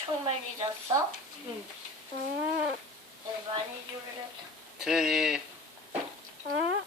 엄청 많이 잤어? 응. 네, 많이 졸렸어. 트리 응?